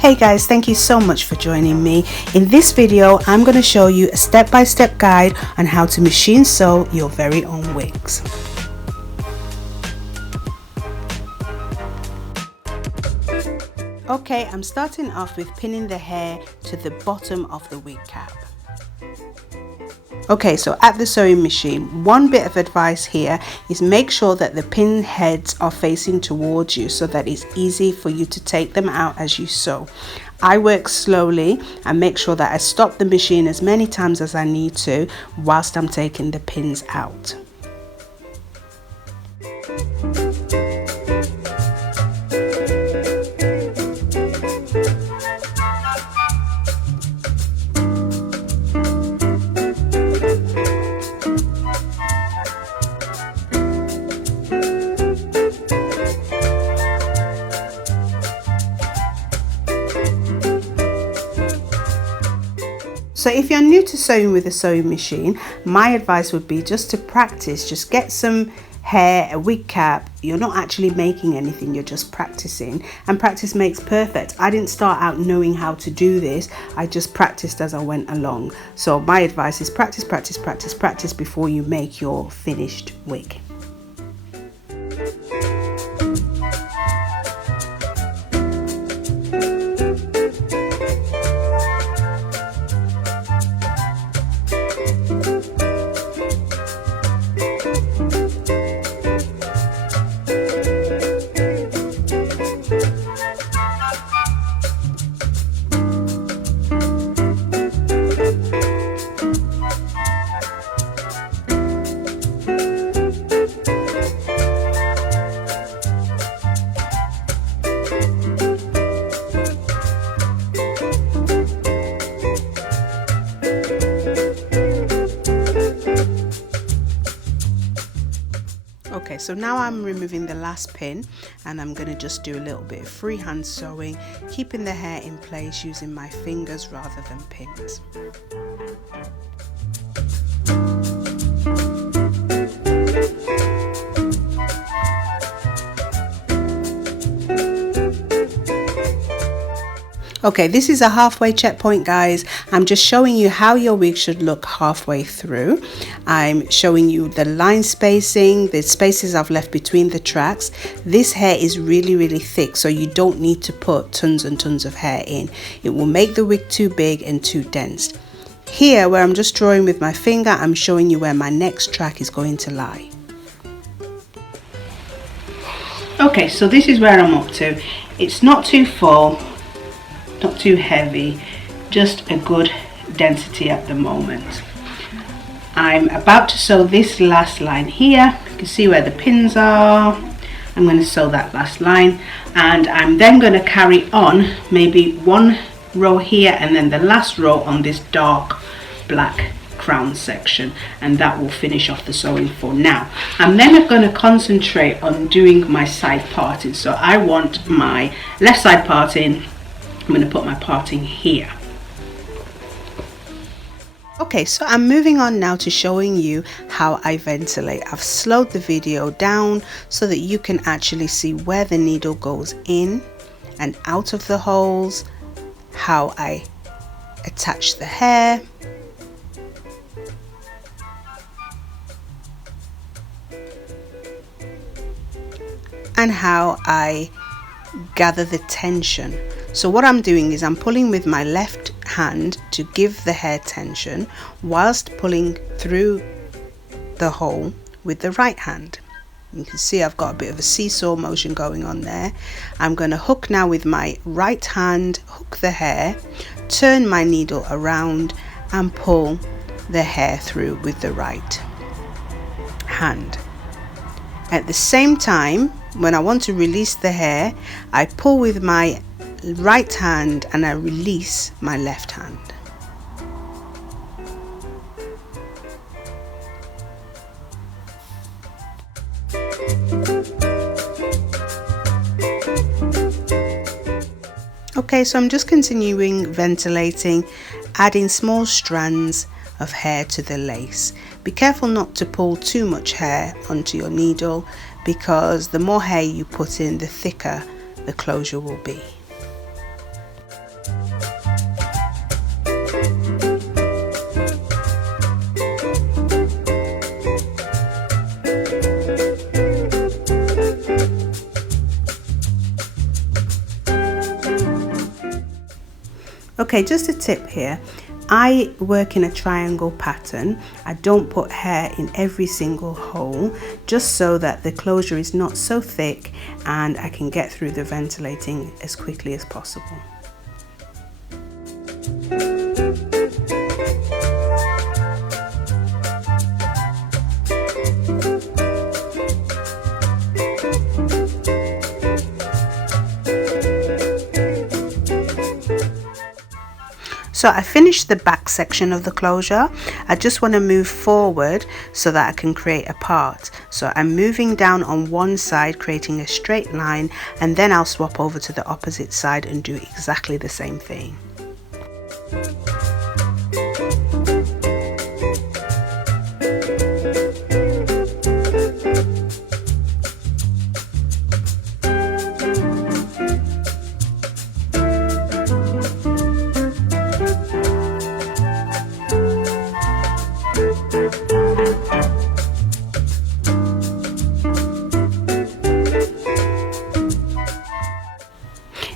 Hey guys, thank you so much for joining me. In this video, I'm going to show you a step-by-step guide on how to machine sew your very own wigs. Okay, I'm starting off with pinning the hair to the bottom of the wig cap. Okay, so at the sewing machine, one bit of advice here is make sure that the pin heads are facing towards you so that it's easy for you to take them out as you sew. I work slowly and make sure that I stop the machine as many times as I need to whilst I'm taking the pins out. So if you're new to sewing with a sewing machine, my advice would be just to practice. Just get some hair, a wig cap. You're not actually making anything, you're just practicing, and practice makes perfect. I didn't start out knowing how to do this, I just practiced as I went along. So my advice is practice, practice, practice, practice before you make your finished wig. Okay, so now I'm removing the last pin and I'm going to just do a little bit of freehand sewing, keeping the hair in place using my fingers rather than pins. Okay, this is a halfway checkpoint, guys. I'm just showing you how your wig should look halfway through. I'm showing you the line spacing, the spaces I've left between the tracks. This hair is really thick, so you don't need to put tons and tons of hair in. It will make the wig too big and too dense. Here, where I'm just drawing with my finger, I'm showing you where my next track is going to lie. Okay, so this is where I'm up to. It's not too full, not too heavy, just a good density at the moment. I'm about to sew this last line here. You can see where the pins are. I'm going to sew that last line, and I'm then going to carry on maybe one row here and then the last row on this dark black crown section, and that will finish off the sewing for now. I'm then going to concentrate on doing my side parting. So I want my left side parting. I'm going to put my parting here. Okay, so I'm moving on now to showing you how I ventilate. I've slowed the video down so that you can actually see where the needle goes in and out of the holes, how I attach the hair, and how I gather the tension. So what I'm doing is I'm pulling with my left hand to give the hair tension whilst pulling through the hole with the right hand. You can see I've got a bit of a seesaw motion going on there. I'm going to hook now with my right hand, hook the hair, turn my needle around and pull the hair through with the right hand. At the same time, when I want to release the hair, I pull with my right hand and I release my left hand. Okay, so I'm just continuing ventilating, adding small strands of hair to the lace. Be careful not to pull too much hair onto your needle, because the more hair you put in, the thicker the closure will be. Okay, just a tip here. I work in a triangle pattern. I don't put hair in every single hole, just so that the closure is not so thick and I can get through the ventilating as quickly as possible. So I finished the back section of the closure. I just want to move forward so that I can create a part. So I'm moving down on one side, creating a straight line, and then I'll swap over to the opposite side and do exactly the same thing.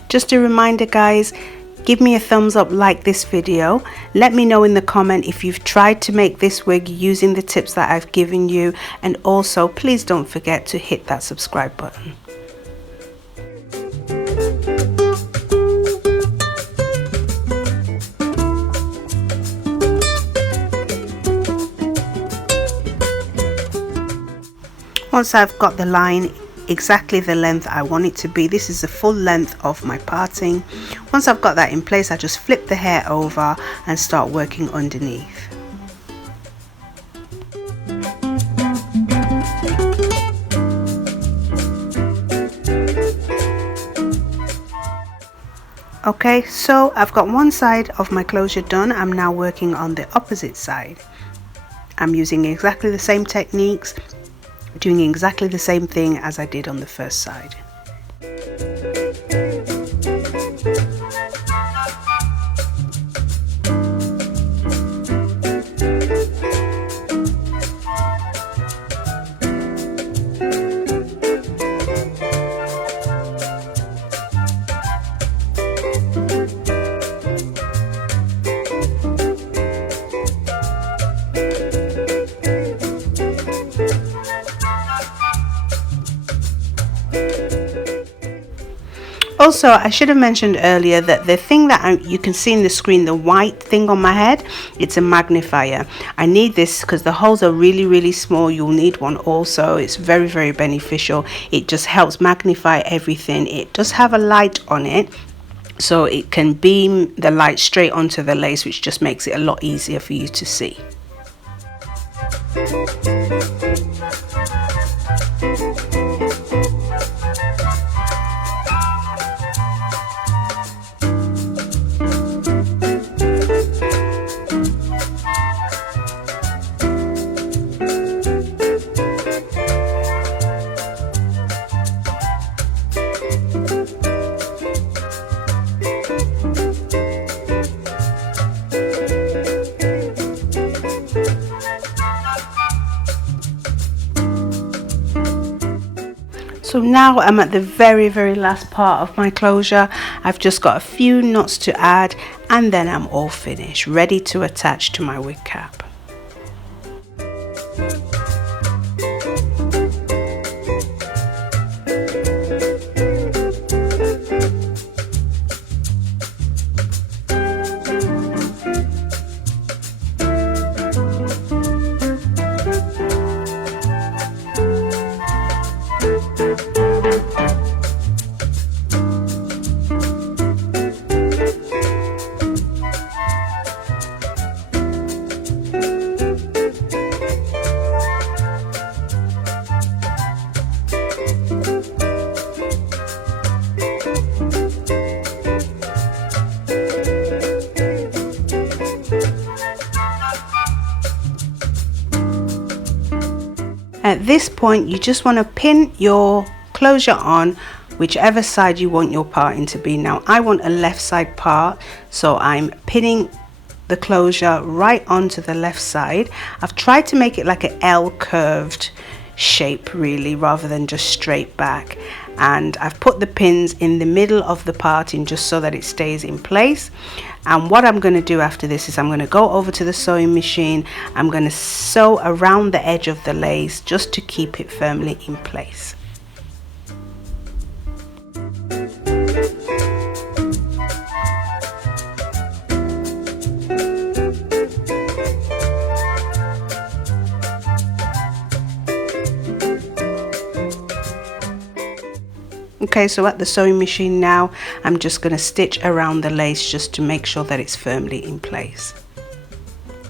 Just a reminder guys, give me a thumbs up, like this video. Let me know in the comment if you've tried to make this wig using the tips that I've given you, and also please don't forget to hit that subscribe button. Once I've got the line exactly the length I want it to be, this is the full length of my parting. Once I've got that in place, I just flip the hair over and start working underneath. Okay, so I've got one side of my closure done. I'm now working on the opposite side. I'm using exactly the same techniques, doing exactly the same thing as I did on the first side. Also, I should have mentioned earlier that the thing that you can see in the screen, the white thing on my head, it's a magnifier. I need this because the holes are really small. You'll need one also. It's very beneficial. It just helps magnify everything. It does have a light on it, so it can beam the light straight onto the lace, which just makes it a lot easier for you to see. So now I'm at the very last part of my closure. I've just got a few knots to add and then I'm all finished, ready to attach to my wig cap. At this point, you just want to pin your closure on whichever side you want your parting to be. Now I want a left side part, so I'm pinning the closure right onto the left side. I've tried to make it like an L curved shape really, rather than just straight back, and I've put the pins in the middle of the parting just so that it stays in place. And what I'm going to do after this is I'm going to go over to the sewing machine. I'm going to sew around the edge of the lace just to keep it firmly in place. Okay, so at the sewing machine now, I'm just going to stitch around the lace just to make sure that it's firmly in place.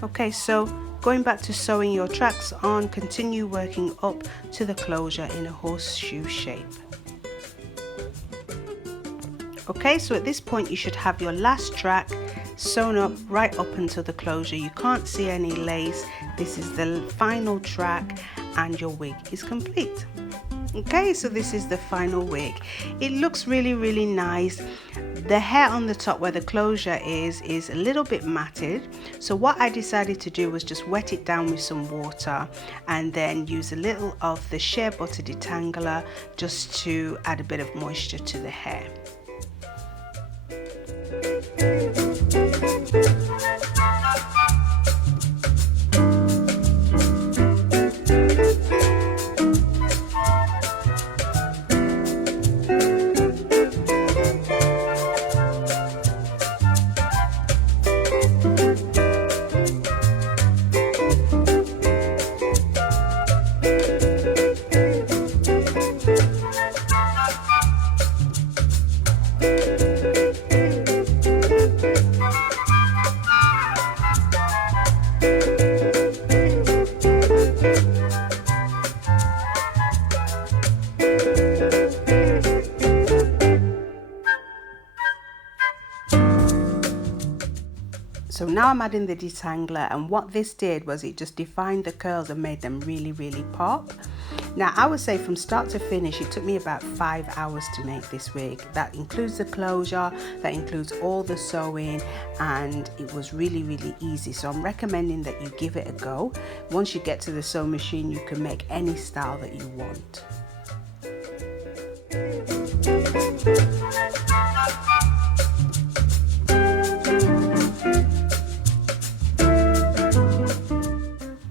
Okay, so going back to sewing your tracks on, continue working up to the closure in a horseshoe shape. Okay, so at this point you should have your last track sewn up right up until the closure. You can't see any lace. This is the final track and your wig is complete. Okay, so this is the final wig. It looks really nice. The hair on the top where the closure is a little bit matted, so what I decided to do was just wet it down with some water and then use a little of the shea butter detangler just to add a bit of moisture to the hair. So now I'm adding the detangler, and what this did was it just defined the curls and made them really pop. Now I would say from start to finish it took me about 5 hours to make this wig. That includes the closure, that includes all the sewing, and it was really easy. So I'm recommending that you give it a go. Once you get to the sewing machine you can make any style that you want.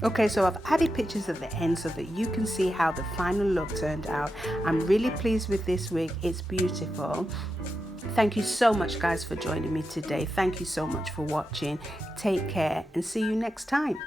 Okay, so I've added pictures at the end so that you can see how the final look turned out. I'm really pleased with this wig. It's beautiful. Thank you so much guys for joining me today. Thank you so much for watching. Take care and see you next time.